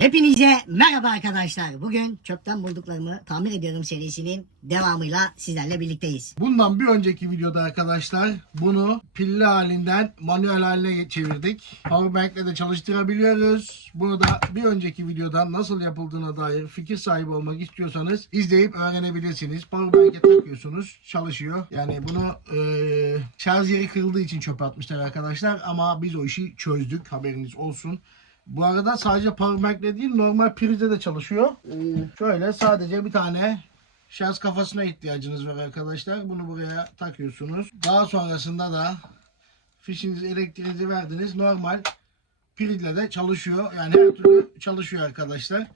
Hepinize merhaba arkadaşlar. Bugün çöpten bulduklarımı tamir ediyorum serisinin devamıyla sizlerle birlikteyiz. Bundan bir önceki videoda arkadaşlar bunu pilli halinden manuel haline çevirdik. Powerbank'le de çalıştırabiliyoruz. Bunu da bir önceki videodan nasıl yapıldığına dair fikir sahibi olmak istiyorsanız izleyip öğrenebilirsiniz. Powerbank'e takıyorsunuz çalışıyor. Yani bunu eee şarj yeri kırıldığı için çöpe atmışlar arkadaşlar ama biz o işi çözdük haberiniz olsun. Bu arada sadece powerbank'le değil normal prizde de çalışıyor. Ee, şöyle sadece bir tane şarj kafasına ihtiyacınız var arkadaşlar. Bunu buraya takıyorsunuz. Daha sonrasında da fişinizi elektriğinizi verdiniz. Normal prizle de çalışıyor. Yani her türlü çalışıyor arkadaşlar.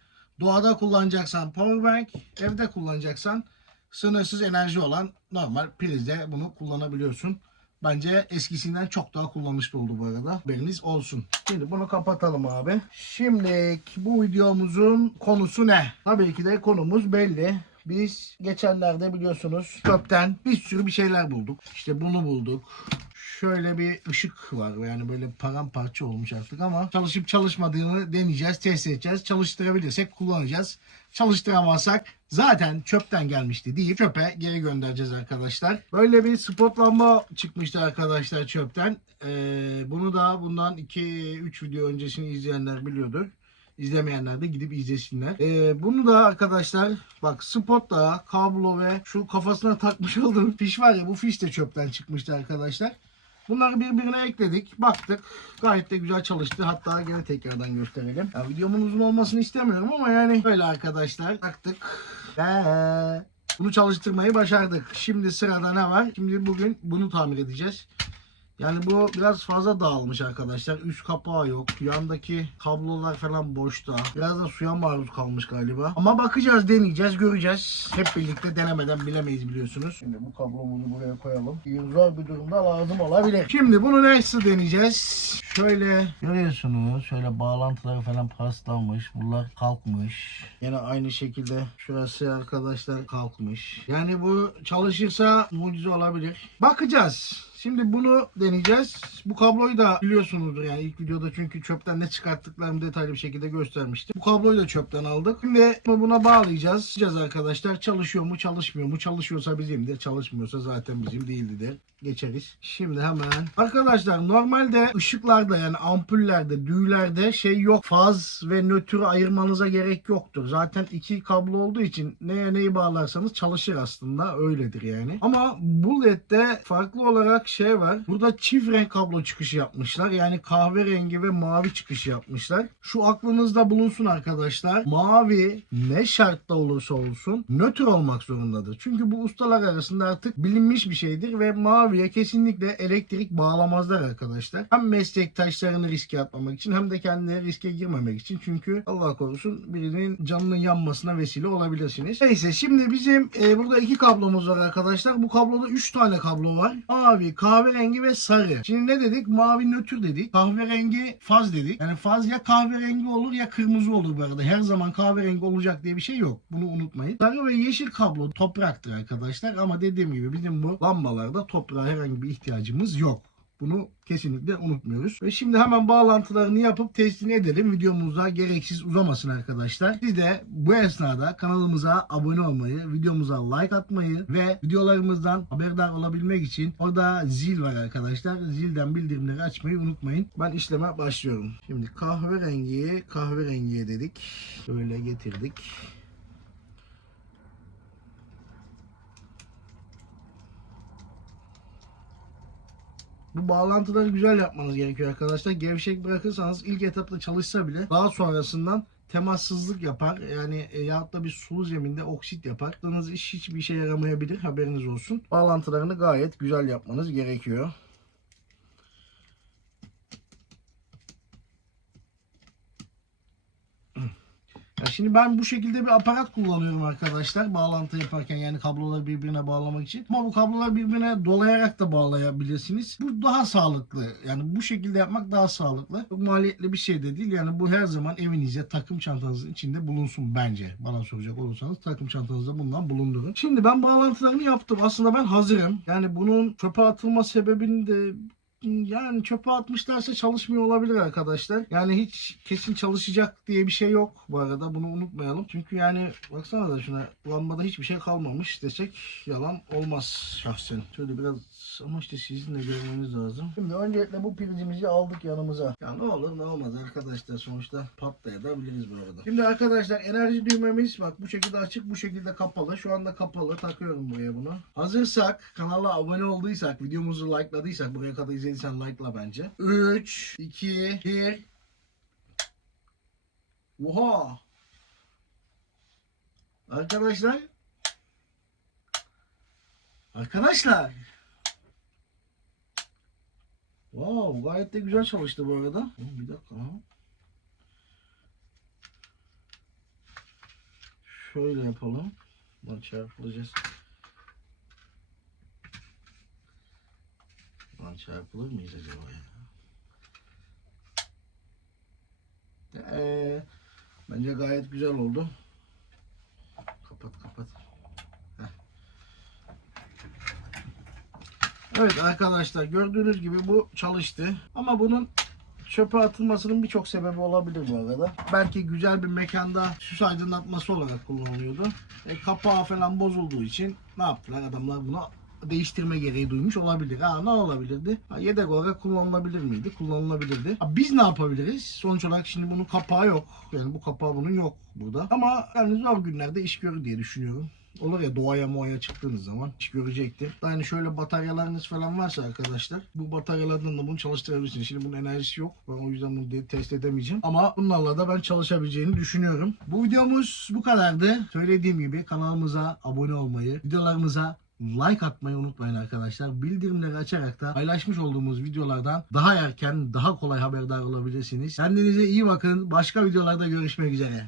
Doğada kullanacaksan powerbank, evde kullanacaksan sınırsız enerji olan normal prizde bunu kullanabiliyorsun. Bence eskisinden çok daha kullanışlı oldu bu arada. Haberiniz olsun. Şimdi bunu kapatalım abi. Şimdi bu videomuzun konusu ne? Tabii ki de konumuz belli. Biz geçenlerde biliyorsunuz çöpten bir sürü bir şeyler bulduk. İşte bunu bulduk. Şöyle bir ışık var yani böyle paramparça olmuş artık ama çalışıp çalışmadığını deneyeceğiz, test edeceğiz. Çalıştırabilirsek kullanacağız. Çalıştıramazsak zaten çöpten gelmişti deyip çöpe geri göndereceğiz arkadaşlar. Böyle bir spot çıkmıştı arkadaşlar çöpten. Ee, bunu da bundan 2-3 video öncesini izleyenler biliyordur. İzlemeyenler de gidip izlesinler. Ee, bunu da arkadaşlar bak spotla kablo ve şu kafasına takmış olduğum fiş var ya bu fiş de çöpten çıkmıştı arkadaşlar. Bunları birbirine ekledik. Baktık. Gayet de güzel çalıştı. Hatta gene tekrardan gösterelim. Ya videomun uzun olmasını istemiyorum ama yani böyle arkadaşlar. Taktık. Ve bunu çalıştırmayı başardık. Şimdi sırada ne var? Şimdi bugün bunu tamir edeceğiz. Yani bu biraz fazla dağılmış arkadaşlar. Üst kapağı yok. Yandaki kablolar falan boşta. Biraz da suya maruz kalmış galiba. Ama bakacağız, deneyeceğiz, göreceğiz. Hep birlikte denemeden bilemeyiz biliyorsunuz. Şimdi bu kablomuzu buraya koyalım. Zor bir durumda lazım olabilir. Şimdi bunu nasıl deneyeceğiz? Şöyle görüyorsunuz. Şöyle bağlantıları falan paslanmış. Bunlar kalkmış. Yine aynı şekilde şurası arkadaşlar kalkmış. Yani bu çalışırsa mucize olabilir. Bakacağız. Şimdi bunu deneyeceğiz. Bu kabloyu da biliyorsunuzdur yani ilk videoda çünkü çöpten ne çıkarttıklarını detaylı bir şekilde göstermiştim. Bu kabloyu da çöpten aldık. Şimdi buna bağlayacağız. Bakacağız arkadaşlar. Çalışıyor mu çalışmıyor mu? Çalışıyorsa bizimdir. Çalışmıyorsa zaten bizim değildir. Geçeriz. Şimdi hemen. Arkadaşlar normalde ışıklarda yani ampullerde, düğülerde şey yok. Faz ve nötrü ayırmanıza gerek yoktur. Zaten iki kablo olduğu için neye neyi bağlarsanız çalışır aslında. Öyledir yani. Ama bu ledde farklı olarak şey var. Burada çift renk kablo çıkışı yapmışlar. Yani kahverengi ve mavi çıkışı yapmışlar. Şu aklınızda bulunsun arkadaşlar. Mavi ne şartta olursa olsun nötr olmak zorundadır. Çünkü bu ustalar arasında artık bilinmiş bir şeydir ve maviye kesinlikle elektrik bağlamazlar arkadaşlar. Hem meslektaşlarını riske atmamak için hem de kendileri riske girmemek için. Çünkü Allah korusun birinin canının yanmasına vesile olabilirsiniz. Neyse şimdi bizim e, burada iki kablomuz var arkadaşlar. Bu kabloda 3 tane kablo var. Mavi, kahverengi ve sarı. Şimdi ne dedik? Mavi nötr dedik. Kahverengi faz dedik. Yani faz ya kahverengi olur ya kırmızı olur bu arada. Her zaman kahverengi olacak diye bir şey yok. Bunu unutmayın. Sarı ve yeşil kablo topraktır arkadaşlar. Ama dediğim gibi bizim bu lambalarda toprağa herhangi bir ihtiyacımız yok. Bunu kesinlikle unutmuyoruz. Ve şimdi hemen bağlantılarını yapıp testini edelim. Videomuzda gereksiz uzamasın arkadaşlar. Siz de bu esnada kanalımıza abone olmayı, videomuza like atmayı ve videolarımızdan haberdar olabilmek için orada zil var arkadaşlar. Zilden bildirimleri açmayı unutmayın. Ben işleme başlıyorum. Şimdi kahverengiyi kahverengiye dedik. Böyle getirdik. Bu bağlantıları güzel yapmanız gerekiyor arkadaşlar. Gevşek bırakırsanız ilk etapta çalışsa bile daha sonrasından temassızlık yapar. Yani e, yahut da bir sulu zeminde oksit yapar. Yaptığınız iş hiçbir işe yaramayabilir. Haberiniz olsun. Bağlantılarını gayet güzel yapmanız gerekiyor. Şimdi ben bu şekilde bir aparat kullanıyorum arkadaşlar bağlantı yaparken yani kabloları birbirine bağlamak için. Ama bu kabloları birbirine dolayarak da bağlayabilirsiniz. Bu daha sağlıklı. Yani bu şekilde yapmak daha sağlıklı. Çok maliyetli bir şey de değil. Yani bu her zaman evinize takım çantanızın içinde bulunsun bence. Bana soracak olursanız takım çantanızda bundan bulundurun. Şimdi ben bağlantılarını yaptım. Aslında ben hazırım. Yani bunun çöpe atılma sebebini de yani çöpe atmışlarsa çalışmıyor olabilir arkadaşlar. Yani hiç kesin çalışacak diye bir şey yok bu arada. Bunu unutmayalım. Çünkü yani baksana da şuna lambada hiçbir şey kalmamış desek yalan olmaz şahsen. Şöyle biraz ama işte sizin de görmeniz lazım. Şimdi öncelikle bu prizimizi aldık yanımıza. Ya ne olur ne olmaz arkadaşlar sonuçta patlayabiliriz bu arada. Şimdi arkadaşlar enerji düğmemiz bak bu şekilde açık bu şekilde kapalı. Şu anda kapalı takıyorum buraya bunu. Hazırsak kanala abone olduysak videomuzu like'ladıysak buraya kadar izlediysen like'la bence. 3, 2, 1 Oha! Arkadaşlar Arkadaşlar Wow gayet de güzel çalıştı bu arada. Bir dakika. Şöyle yapalım. Lan çarpılacağız. Lan çarpılır mıyız acaba ya? Ee, bence gayet güzel oldu. Kapat kapat. Heh. Evet arkadaşlar gördüğünüz gibi bu çalıştı. Ama bunun çöpe atılmasının birçok sebebi olabilir bu arada. Belki güzel bir mekanda süs aydınlatması olarak kullanılıyordu. E, kapağı falan bozulduğu için ne yaptılar adamlar bunu değiştirme gereği duymuş olabilir. Ha ne olabilirdi? Ha, yedek olarak kullanılabilir miydi? Kullanılabilirdi. Ha, biz ne yapabiliriz? Sonuç olarak şimdi bunun kapağı yok. Yani bu kapağı bunun yok burada. Ama yani zor günlerde iş görür diye düşünüyorum. Olur ya doğaya moya çıktığınız zaman iş görecektir. Yani şöyle bataryalarınız falan varsa arkadaşlar bu bataryalardan da bunu çalıştırabilirsiniz. Şimdi bunun enerjisi yok. Ben o yüzden bunu test edemeyeceğim. Ama bunlarla da ben çalışabileceğini düşünüyorum. Bu videomuz bu kadardı. Söylediğim gibi kanalımıza abone olmayı, videolarımıza like atmayı unutmayın arkadaşlar. Bildirimleri açarak da paylaşmış olduğumuz videolardan daha erken, daha kolay haberdar olabilirsiniz. Kendinize iyi bakın. Başka videolarda görüşmek üzere.